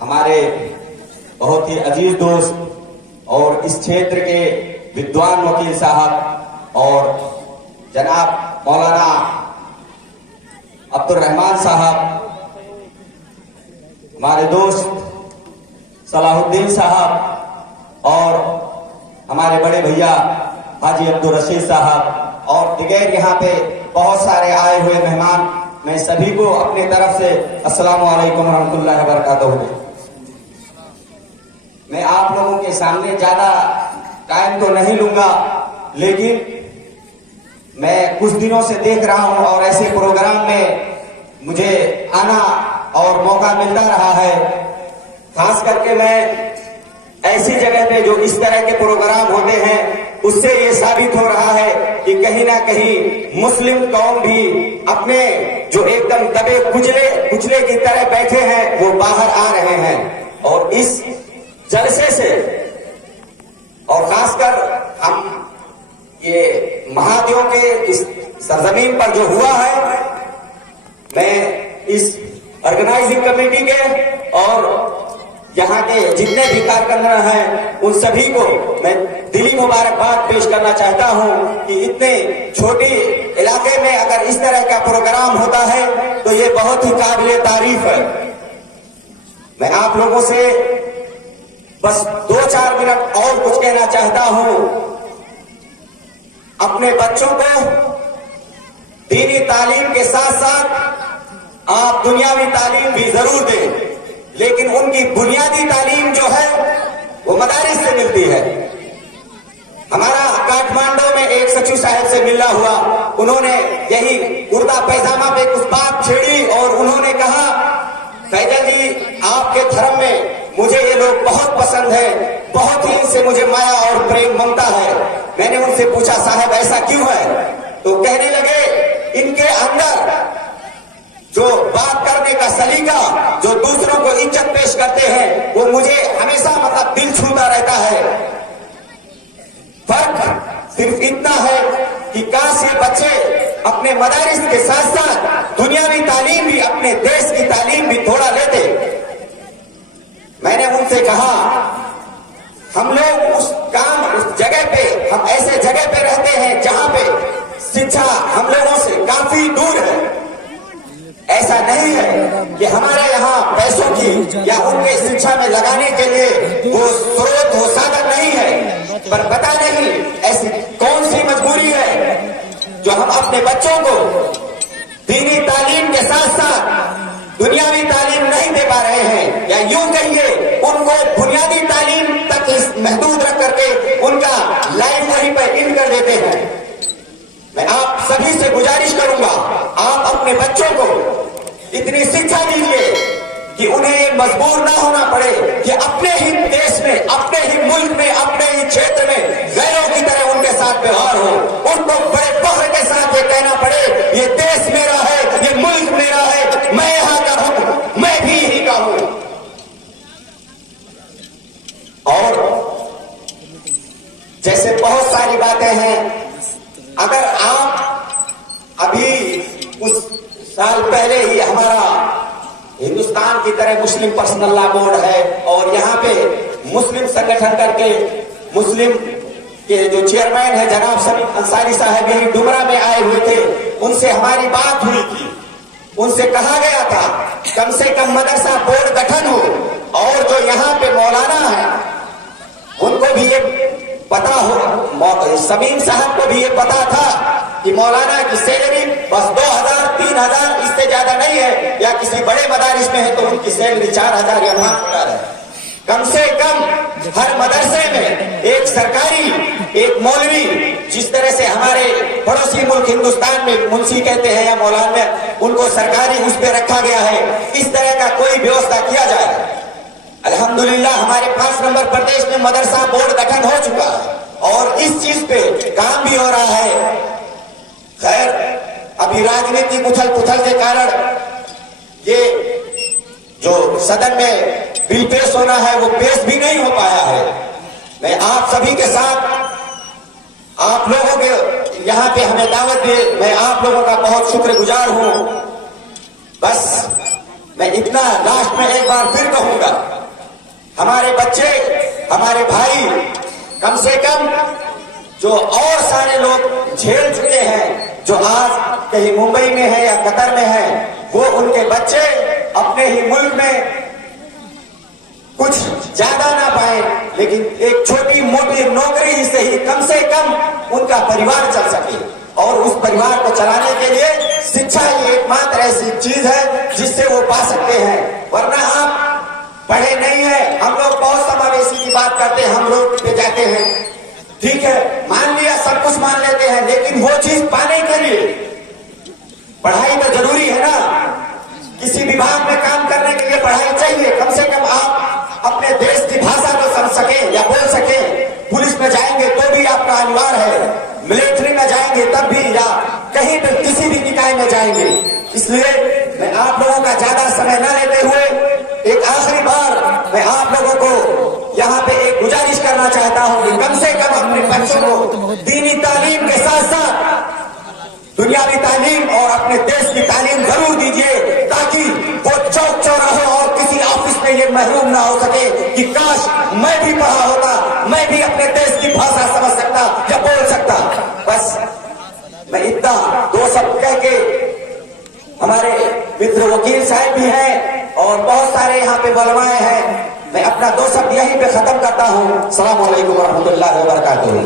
हमारे बहुत ही अजीज दोस्त और इस क्षेत्र के विद्वान वकील साहब और जनाब मौलाना अब्दुल रहमान साहब, हमारे दोस्त सलाहुद्दीन साहब और हमारे बड़े भैया हाजी अब्दुल रशीद साहब और दिगैर यहाँ पे बहुत सारे आए हुए मेहमान, मैं सभी को अपनी तरफ से अस्सलामु अलैकुम रहमतुल्लाहि व बरकातहू। मैं आप लोगों के सामने ज्यादा टाइम तो नहीं लूंगा, लेकिन मैं कुछ दिनों से देख रहा हूं और ऐसे प्रोग्राम में मुझे आना और मौका मिलता रहा है। खास करके मैं ऐसी जगह पे जो इस तरह के प्रोग्राम होते हैं, उससे ये साबित हो रहा है कि कहीं ना कहीं मुस्लिम कौम भी अपने जो एकदम दबे कुचले की तरह बैठे हैं वो बाहर आ रहे हैं। और इस जलसे से और खासकर हम ये महादेव के इस सरजमीन पर जो हुआ है, मैं इस ऑर्गेनाइजिंग कमेटी के और यहाँ के जितने भी कार्यकर्ता हैं उन सभी को मैं दिली मुबारकबाद पेश करना चाहता हूँ कि इतने छोटे इलाके में अगर इस तरह का प्रोग्राम होता है तो ये बहुत ही काबिले तारीफ है। मैं आप लोगों से बस 2-4 मिनट और कुछ कहना चाहता हूँ। अपने बच्चों को दीनी तालीम के साथ साथ आप दुनियावी तालीम भी जरूर दें, लेकिन उनकी बुनियादी तालीम जो है वो मदारिस से मिलती है। हमारा काठमांडू में एक सचिव साहब से मिलना हुआ, उन्होंने यही कुर्ता पैजामा पे कुछ बात छेड़ी और उन्होंने कहा, फैजल जी आपके धर्म में मुझे ये लोग बहुत पसंद है, बहुत ही इनसे मुझे माया और प्रेम ममता है। मैंने उनसे पूछा साहब ऐसा क्यों है? तो कहने लगे इनके अंदर जो बात करने का सलीका, जो दूसरों को इज्जत पेश करते हैं, वो मुझे हमेशा मतलब दिल छूता रहता है। फर्क सिर्फ इतना है कि काश ये बच्चे अपने मदारिस के साथ साथ दुनियावी तालीम भी, अपने देश की तालीम भी थोड़ा लेते। मैंने उनसे कहा हम लोग उस जगह पे, हम ऐसे जगह पे रहते हैं जहां पे शिक्षा हम लोगों से काफी दूर है। ऐसा नहीं है कि हमारे यहाँ पैसों की या उनके शिक्षा में लगाने के लिए वो स्रोत हो, साधन नहीं है, पर पता नहीं ऐसी कौन सी मजबूरी है जो हम अपने बच्चों को दीनी तालीम के साथ साथ दुनियावी तालीम नहीं दे पा रहे हैं, या यूं कहिए उनको बुनियादी तालीम तक महदूद रख करके उनका लाइफ वहीं पर इन कर देते हैं। मैं आप सभी से गुजारिश करूंगा, आप अपने बच्चों को इतनी शिक्षा दीजिए कि उन्हें मजबूर ना होना पड़े कि अपने ही देश में, अपने ही मुल्क में, अपने ही क्षेत्र में गैरों की तरह उनके साथ व्यवहार हो। उनको बड़े फख्र के साथ ये कहना पड़े ये देश मेरा है, ये मुल्क मेरा है, मैं यहाँ का हूं, मैं भी यही का हूं। और जैसे बहुत सारी बातें हैं, अगर आप अभी कुछ साल पहले ही हमारा हिंदुस्तान की तरह मुस्लिम पर्सनल लॉ बोर्ड है और यहाँ पे मुस्लिम संगठन करके मुस्लिम के जो चेयरमैन है जनाब सलीम अंसारी साहब यही डुमरा में आए हुए थे, उनसे हमारी बात हुई थी। उनसे कहा गया था कम से कम मदरसा बोर्ड गठन हो, और जो यहाँ पे मौलाना है उनको भी ये पता हो, समीम साहब को भी ये पता था कि मौलाना की सैलरी बस 2000-3000 इससे ज्यादा नहीं है, या किसी बड़े मदारिस में है तो उनकी सैलरी 4000 या 5000 है। कम से कम हर मदरसे में एक सरकारी, एक मौलवी, जिस तरह से हमारे पड़ोसी मुल्क हिंदुस्तान में मुंशी कहते हैं या मौलाना में, उनको सरकारी उस पर रखा गया है, इस तरह का कोई व्यवस्था किया जाए। अल्हम्दुलिल्लाह हमारे 5 नंबर प्रदेश में मदरसा बोर्ड गठन हो चुका है और इस चीज पे काम भी हो रहा है। खैर अभी राजनीतिक उथल पुथल के कारण ये जो सदन में बिल पेश होना है वो पेश भी नहीं हो पाया है। मैं आप सभी के साथ, आप लोगों के यहाँ पे हमें दावत दे, मैं आप लोगों का बहुत शुक्रगुजार हूं। बस मैं इतना लास्ट में एक बार फिर कहूंगा हमारे बच्चे, हमारे भाई, कम से कम जो और सारे लोग झेल चुके हैं, जो आज कहीं मुंबई में है या कतर में है, वो उनके बच्चे अपने ही मुल्क में कुछ ज्यादा ना पाए, लेकिन एक छोटी मोटी नौकरी से ही कम से कम उनका परिवार चल सके। और उस परिवार को चलाने के लिए शिक्षा ही एकमात्र ऐसी चीज है जिससे वो पा सकते हैं। वरना आप पढ़े नहीं है, हम लोग बहुत समावेशी की बात करते हैं, हम लोग पे जाते हैं, ठीक है, मान लिया, सब कुछ मान लेते हैं, लेकिन वो चीज पाने के लिए पढ़ाई तो जरूरी है ना। किसी विभाग में काम करने के लिए पढ़ाई चाहिए, कम से कम आप अपने देश की भाषा को समझ सके या बोल सके। पुलिस में जाएंगे तो भी आपका अनिवार्य है, मिलिट्री में जाएंगे तब भी, या कहीं भी किसी भी निकाय में जाएंगे। इसलिए मैं आप लोगों का ज्यादा समय न लेते हुए एक आखिरी बार मैं आप लोगों को यहाँ पे एक गुजारिश करना चाहता हूँ कि कम से कम अपने बच्चों को दीनी तालीम के साथ साथ दुनियावी तालीम और अपने देश की तालीम जरूर दीजिए, ताकि वो चौक चौराहों और किसी ऑफिस में ये महरूम ना हो सके कि काश मैं भी पढ़ा होता, मैं भी अपने देश की भाषा समझ सकता या बोल सकता। बस मैं इतना दो शब्द कह के, हमारे मित्र वकील साहब भी हैं और बहुत सारे यहाँ पे बुलवाए हैं, मैं अपना दो शब्द यहीं पे खत्म करता हूँ। अस्सलाम वालेकुम व रहमतुल्लाहि व बरकातुहू।